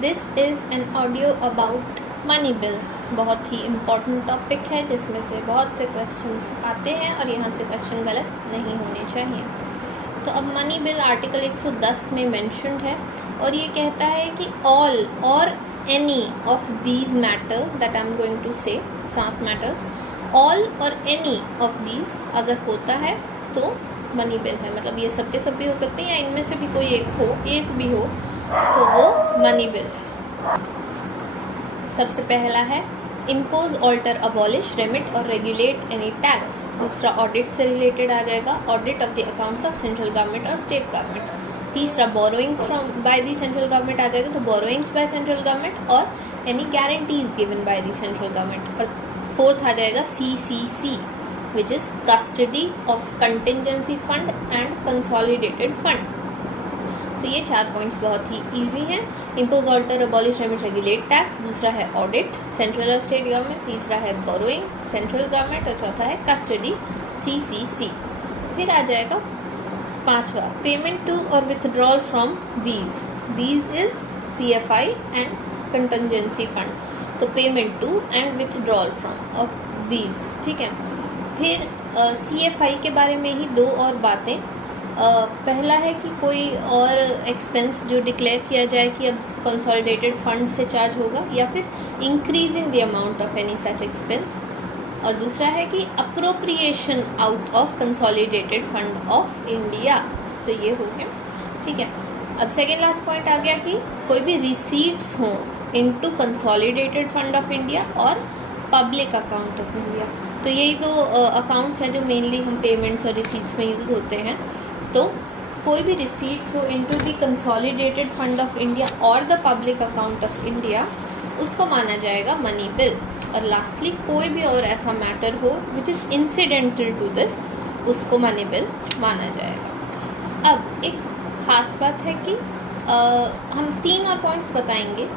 This is an audio about money bill. बहुत ही important topic है जिसमें से बहुत से क्वेश्चंस आते हैं और यहाँ से क्वेश्चन गलत नहीं होने चाहिए। तो अब मनी बिल आर्टिकल 110 में मेंशन्ड है और ये कहता है कि all or any of these matter that I am going to say 7 matters, all or any of these अगर होता है तो मनी बिल है। मतलब ये सब के सब भी हो सकते हैं या इनमें से भी कोई एक भी हो तो वो मनी बिल है। सबसे पहला है इम्पोज, ऑल्टर, अबॉलिश, रेमिट और रेगुलेट एनी टैक्स। दूसरा ऑडिट से रिलेटेड आ जाएगा, audit of the accounts of central government और स्टेट गवर्नमेंट। तीसरा borrowings from by the central government आ जाएगा, तो बोरोइंग्स बाय सेंट्रल गवर्नमेंट और any guarantees given by the central government. और फोर्थ आ जाएगा CCC which is custody of contingency fund and consolidated fund. तो ये 4 पॉइंट्स बहुत ही इजी हैं। Impose, alter, abolish, remit, regulate tax. दूसरा है ऑडिट, सेंट्रल और स्टेट गवर्नमेंट। तीसरा है बोरोइंग, सेंट्रल गवर्नमेंट। और चौथा है कस्टडी, CCC। फिर आ जाएगा पांचवा, पेमेंट टू और withdrawal from these is CFI and contingency fund. तो payment to and withdrawal from of these, ठीक है। फिर CFI के बारे में ही 2 और बातें। पहला है कि कोई और एक्सपेंस जो डिक्लेयर किया जाए कि अब कंसोलिडेटेड फंड से चार्ज होगा या फिर increasing the amount of any such expense. और दूसरा है कि appropriation out of consolidated fund of India. तो ये हो गया, ठीक है। अब सेकेंड लास्ट पॉइंट आ गया कि कोई भी रिसीट्स हों into consolidated fund of India और पब्लिक अकाउंट ऑफ इंडिया। तो यही 2 अकाउंट्स हैं जो मेनली हम पेमेंट्स और रिसीट्स में यूज़ होते हैं। तो कोई भी रिसीट्स हो into the consolidated fund of India और the public account of India, उसको माना जाएगा मनी बिल। और लास्टली कोई भी और ऐसा मैटर हो which is incidental to this, उसको मनी बिल माना जाएगा। अब एक ख़ास बात है कि हम 3 और पॉइंट्स बताएंगे,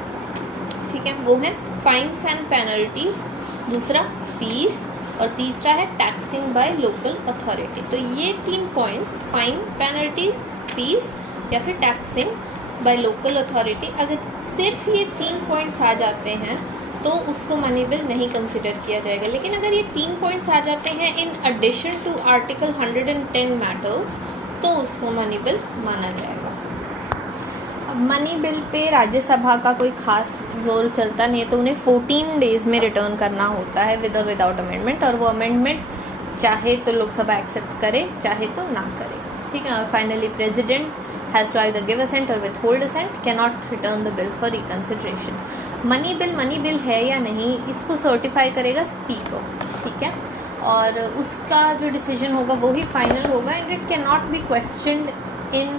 ठीक है। वो है फाइन्स एंड पेनल्टीज, दूसरा फीस और तीसरा है टैक्सिंग बाय लोकल अथॉरिटी। तो ये 3 पॉइंट्स, फाइन, पेनल्टीज, फीस या फिर टैक्सिंग बाय लोकल अथॉरिटी, अगर सिर्फ ये 3 पॉइंट्स आ जाते हैं तो उसको मनी बिल नहीं कंसिडर किया जाएगा। लेकिन अगर ये 3 पॉइंट्स आ जाते हैं in addition to article 110 matters तो उसको मनी बिल माना जाएगा। मनी बिल पे राज्यसभा का कोई खास रोल चलता नहीं है, तो उन्हें 14 डेज में रिटर्न करना होता है विद और विदाउट अमेंडमेंट। और वो अमेंडमेंट चाहे तो लोकसभा एक्सेप्ट करे चाहे तो ना करे, ठीक है। और finally president has to either give assent और withhold assent, can not return the bill for reconsideration. Money bill है या नहीं इसको सर्टिफाई करेगा स्पीकर, ठीक है। और उसका जो डिसीजन होगा वो ही फाइनल होगा and it can not be questioned in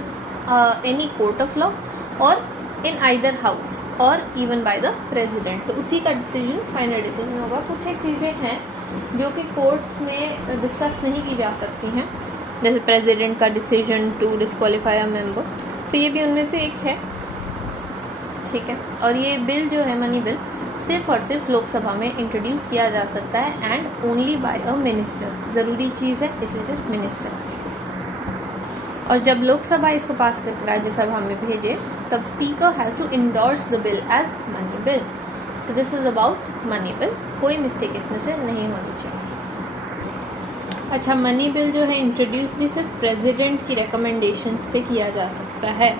any court of law और इन आइदर हाउस और इवन बाय द प्रेसिडेंट। तो उसी का डिसीजन फाइनल डिसीजन होगा। कुछ एक चीज़ें हैं जो कि कोर्ट्स में डिस्कस नहीं की जा सकती हैं, जैसे प्रेसिडेंट का decision to disqualify a member, तो ये भी उनमें से एक है, ठीक है। और ये बिल जो है मनी बिल सिर्फ और सिर्फ लोकसभा में इंट्रोड्यूस किया जा सकता है and only by a minister. ज़रूरी चीज़ है इसलिए सिर्फ मिनिस्टर। और जब लोकसभा इसको पास कर राज्यसभा में भेजे तब speaker has to endorse the bill as money bill. So this is about money bill. कोई मिस्टेक इसमें से नहीं होनी चाहिए। अच्छा, मनी बिल जो है इंट्रोड्यूस भी सिर्फ प्रेसिडेंट की रिकमेंडेशंस पे किया जा सकता है।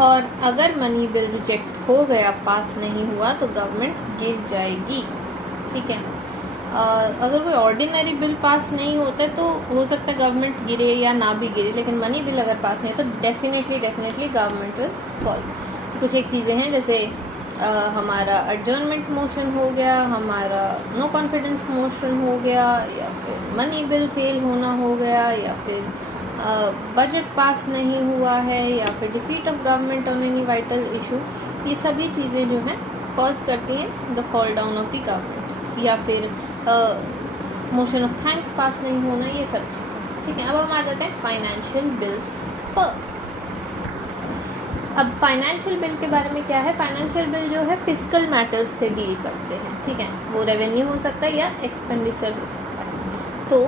और अगर मनी बिल रिजेक्ट हो गया, पास नहीं हुआ, तो गवर्नमेंट गिर जाएगी, ठीक है। अगर कोई ऑर्डिनरी बिल पास नहीं होता है तो हो सकता है गवर्नमेंट गिरे या ना भी गिरे, लेकिन मनी बिल अगर पास नहीं है तो डेफिनेटली गवर्नमेंट विल फॉल। तो कुछ एक चीज़ें हैं जैसे हमारा एडजर्नमेंट मोशन हो गया, हमारा नो कॉन्फिडेंस मोशन हो गया, या फिर मनी बिल फेल होना हो गया, या फिर बजट पास नहीं हुआ है, या फिर defeat of government on any vital issue. ये सभी चीज़ें जो हैं कॉज करती हैं the fall down of the government, या फिर मोशन ऑफ थैंक्स पास नहीं होना, ये सब चीज़ें, ठीक है। अब हम आ जाते हैं फाइनेंशियल बिल्स पर। अब फाइनेंशियल बिल के बारे में क्या है, फाइनेंशियल बिल जो है फिस्कल मैटर्स से डील करते हैं, ठीक है। वो रेवेन्यू हो सकता है या एक्सपेंडिचर हो सकता है। तो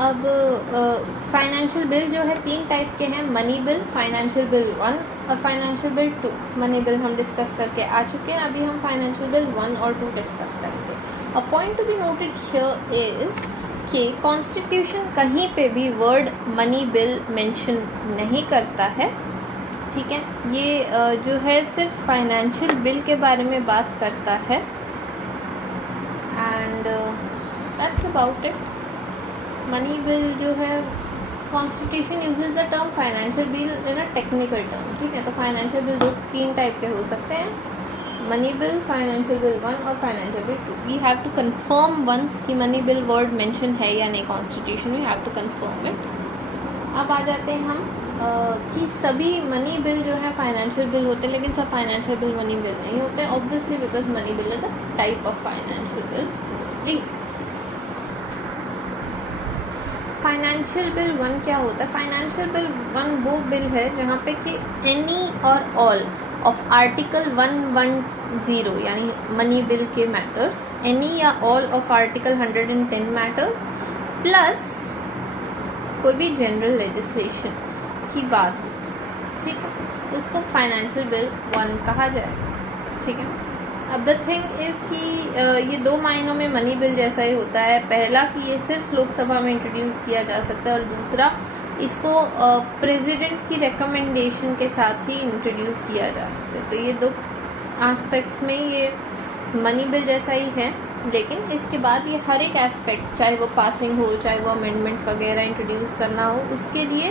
अब फाइनेंशियल बिल जो है 3 टाइप के हैं, मनी बिल, फाइनेंशियल बिल 1 और फाइनेंशियल बिल 2। मनी बिल हम डिस्कस करके आ चुके हैं, अभी हम फाइनेंशियल बिल 1 और 2 डिस्कस करेंगे। A point to be noted here is कि कॉन्स्टिट्यूशन कहीं पे भी वर्ड मनी बिल मेंशन नहीं करता है, ठीक है। ये जो है सिर्फ फाइनेंशियल बिल के बारे में बात करता है, and that's about it. Money bill जो है constitution uses the term financial bill in a technical term, ठीक है। तो फाइनेंशियल बिल 3 टाइप के हो सकते हैं, मनी बिल, फाइनेंशियल बिल 1 और financial bill 2। We have to confirm once कि मनी बिल वर्ड मेंशन है या नहीं constitution, we have to confirm it. अब आ जाते हैं हम कि सभी मनी बिल जो है फाइनेंशियल बिल होते हैं, लेकिन सब फाइनेंशियल बिल मनी बिल नहीं होते हैं, obviously because money bill is a type of financial bill. Financial bill 1 क्या होता है? फाइनेंशियल बिल 1 वो बिल है जहाँ पे कि एनी और ऑल ऑफ आर्टिकल 110 यानी मनी बिल के मैटर्स, एनी या all of article 110 matters plus कोई भी जनरल लेजिस्लेशन की बात हो, ठीक है, उसको फाइनेंशियल बिल 1 कहा जाए, ठीक है। अब द थिंग इज कि ये 2 मायनों में मनी बिल जैसा ही होता है। पहला कि ये सिर्फ लोकसभा में इंट्रोड्यूस किया जा सकता है, और दूसरा इसको प्रेसिडेंट की रिकमेंडेशन के साथ ही इंट्रोड्यूस किया जा सकता है। तो ये 2 एस्पेक्ट्स में ये मनी बिल जैसा ही है, लेकिन इसके बाद ये हर एक एस्पेक्ट, चाहे वो पासिंग हो, चाहे वो अमेंडमेंट वगैरह इंट्रोड्यूस करना हो, उसके लिए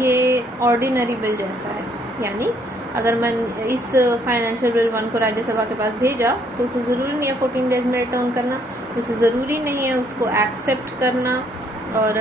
ये ऑर्डिनरी बिल जैसा है। यानी अगर मैं इस फाइनेंशियल बिल 1 को राज्यसभा के पास भेजा तो उसे ज़रूरी नहीं है 14 डेज में रिटर्न करना, उसे ज़रूरी नहीं है उसको एक्सेप्ट करना, और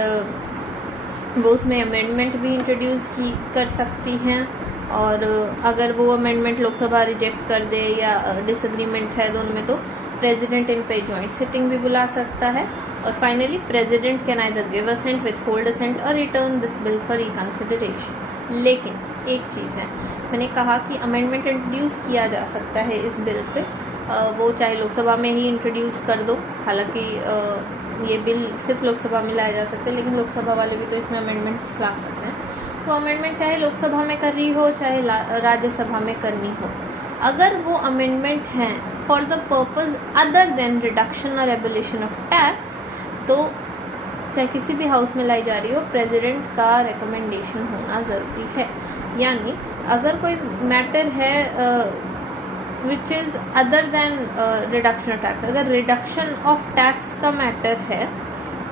वो उसमें अमेंडमेंट भी इंट्रोड्यूस कर सकती हैं। और अगर वो अमेंडमेंट लोकसभा रिजेक्ट कर दे या डिसएग्रीमेंट है दोनों में, तो प्रेसिडेंट इन पे जॉइंट सिटिंग भी बुला सकता है। और finally president can either give assent, withhold assent और return this bill for reconsideration. लेकिन एक चीज़ है, मैंने कहा कि अमेंडमेंट इंट्रोड्यूस किया जा सकता है इस बिल पे, वो चाहे लोकसभा में ही इंट्रोड्यूस कर दो। हालांकि ये बिल सिर्फ लोकसभा में लाया जा सकता है, लेकिन लोकसभा वाले भी तो इसमें अमेंडमेंट्स ला सकते हैं। वो अमेंडमेंट चाहे लोकसभा में करनी हो, चाहे राज्यसभा में करनी हो, अगर वो अमेंडमेंट हैं for the purpose other than reduction और एबोलिशन ऑफ टैक्स, तो चाहे किसी भी हाउस में लाई जा रही हो, प्रेसिडेंट का रिकमेंडेशन होना ज़रूरी है। यानी अगर कोई मैटर है which is other than reduction of tax, अगर रिडक्शन ऑफ टैक्स का मैटर है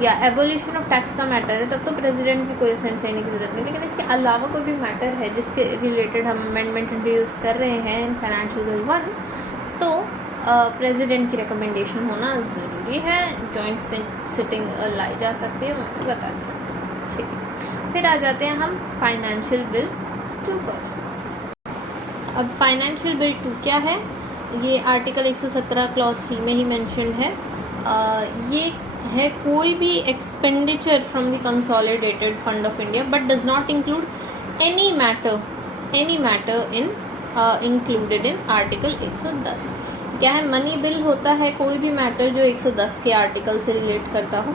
या एबोलिशन ऑफ टैक्स का मैटर है, तब तो प्रेसिडेंट की कोई असेंट लेने की जरूरत नहीं। लेकिन इसके अलावा कोई भी मैटर है जिसके रिलेटेड हम अमेंडमेंट इंट्रोड्यूस कर रहे हैं इन फाइनेंशियल बिल 1, तो प्रेसिडेंट की रिकमेंडेशन होना ज़रूरी है। जॉइंट सिटिंग लाई जा सकती है, मैंने बता दिया, ठीक है। फिर आ जाते हैं हम फाइनेंशियल बिल 2 पर। अब फाइनेंशियल बिल 2 क्या है? ये आर्टिकल 117 क्लॉज 3 में ही मेंशन्ड है। ये है कोई भी expenditure from the consolidated fund of India but does not include any matter in included in article 110। क्या है? मनी बिल होता है कोई भी मैटर जो 110 के आर्टिकल से रिलेट करता हो।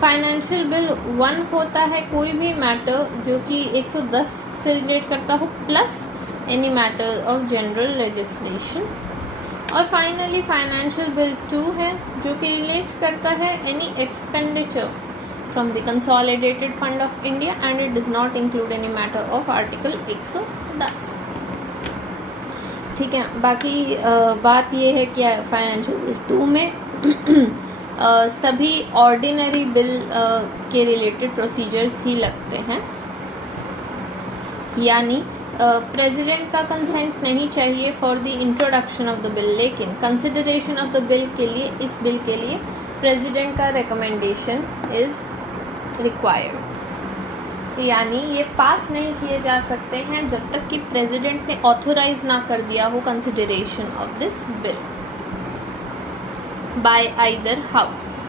फाइनेंशियल बिल 1 होता है कोई भी मैटर जो कि 110 से रिलेट करता हो plus any matter of general legislation. और फाइनली फाइनेंशियल बिल 2 है जो कि रिलेट करता है any expenditure from the consolidated fund of India and it does not include any matter of article 110। ठीक है, बाकी बात ये है कि फाइनेंशियल बिल 2 में सभी ऑर्डिनरी बिल के रिलेटेड प्रोसीजर्स ही लगते हैं, यानी प्रेसिडेंट का कंसेंट नहीं चाहिए for the introduction of the bill, लेकिन कंसिडरेशन ऑफ द बिल के लिए, इस बिल के लिए प्रेसिडेंट का रिकमेंडेशन इज रिक्वायर्ड। यानी ये पास नहीं किए जा सकते हैं जब तक कि प्रेसिडेंट ने ऑथोराइज ना कर दिया हो consideration of this bill bye either house.